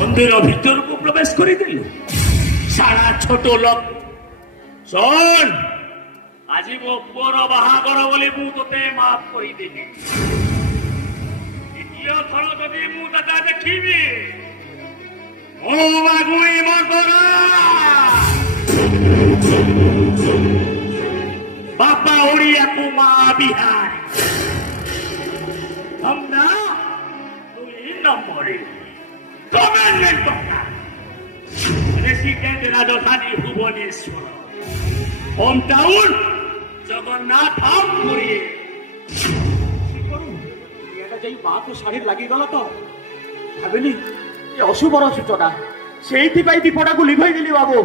मंदिर भीतर को प्रवेश कर सारा छोट लोक सुन आज मो पुअर बाहागर बोली मुझे माफ करदेवी द्वितीय थर जदि मुझे देखी बापा ओडिया को माँ बिहार हम ना नंबर गवर्नमेंट रेसिडेंट राजधानी भुवनेश्वर होम टाउन जगन्नाथपुरी बात शाढ़ी लगिगल तो भाविली अशुभर सूचना से दीपटा को लिभाई देली बाबू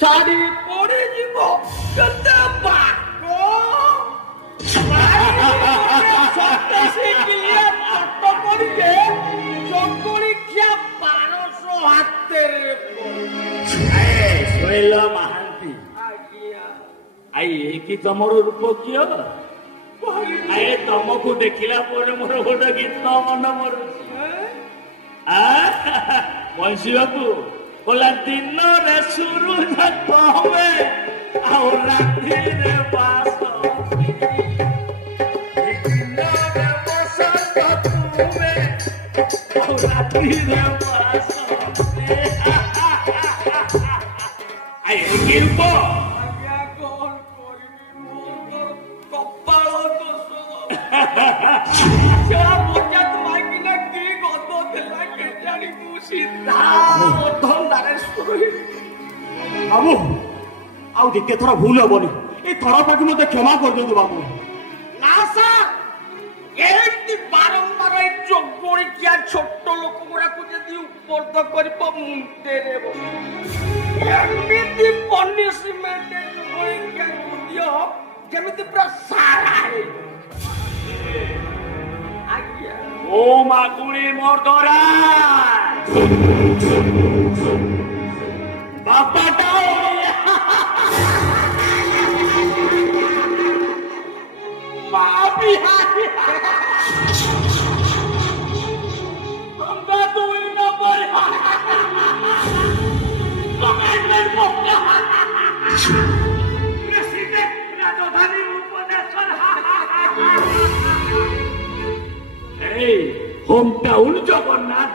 शाड़ी पड़े जीव केते बाको सत्तासी किलिया पट्ट करके चकोड़ी खिया 1200 हाथे रे सोइला महांती आज्ञा आई कि तमर रूप कियो आए तुमको देखिला पर मोर गोटे गीत मन मोर बंशी बाबू बोला दिन रे शुरू हमें आओ रात्रि रे पास दिन रे बसंत तुम्हें आओ रात्रि रे पास आए गिरबो आज्ञा कौन करबी मोर कपाल दोष क्या बोझा तुम्हारे किना की गत देला के जानी तू सीधा बाबू आउ दिखे थोड़ा भूल हेनी ये थोड़ा पाखी मत क्षमा कर दिखाँ बाबू ना सर बारंबार जोगोड़िया छोट लोक गुड़ा को उपरद कर मुंडे पनिशमेंट जोगोड़िया जमी पूरा सारा ओ माकुड़ी मोरदरा बापाटा राजधानी होम टाउन जगन्नाथ